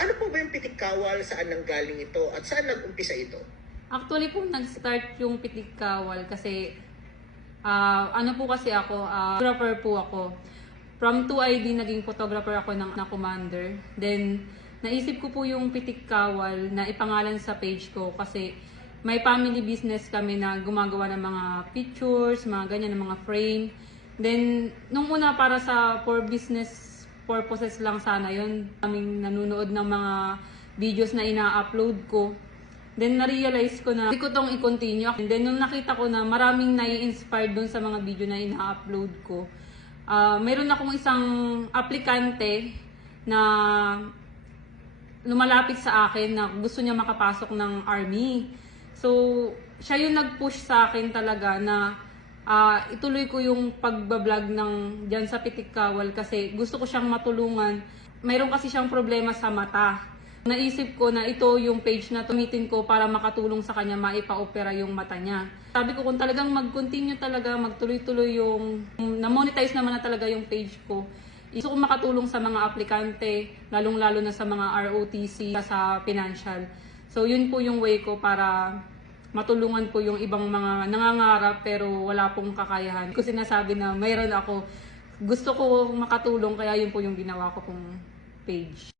Ano po ba yung Pitik Kawal? Saan nanggaling ito? At saan nag-umpisa ito? Actually po, nag-start yung Pitik Kawal kasi ano po kasi ako, photographer po ako. From 2ID, naging photographer ako na commander. Then, naisip ko po yung Pitik Kawal na ipangalan sa page ko kasi may family business kami na gumagawa ng mga pictures, mga ganyan, ng mga frame. Then, nung una para for business purposes lang sana yun. Kaming nanonood ng mga videos na ina-upload ko. Then, na-realize ko na hindi ko tong i-continue. Then, nung nakita ko na maraming nai-inspired dun sa mga video na ina-upload ko, mayroon akong isang aplikante na lumalapit sa akin na gusto niya makapasok ng army. So, siya yung nag-push sa akin talaga na ituloy ko yung pagbablog dyan sa Pitik Kawal kasi gusto ko siyang matulungan. Mayroon kasi siyang problema sa mata. Naisip ko na ito yung page na tumitin ko para makatulong sa kanya maipa-opera yung mata niya. Sabi ko kung talagang mag-continue talaga, magtuloy-tuloy yung na-monetize naman na talaga yung page ko. Gusto ko makatulong sa mga aplikante, lalong-lalo na sa mga ROTC, sa financial. So yun po yung way ko para matulungan po yung ibang mga nangangarap pero wala pong kakayahan. Kasi sinasabi na mayroon ako, gusto ko makatulong kaya yun po yung ginawa ko pong page.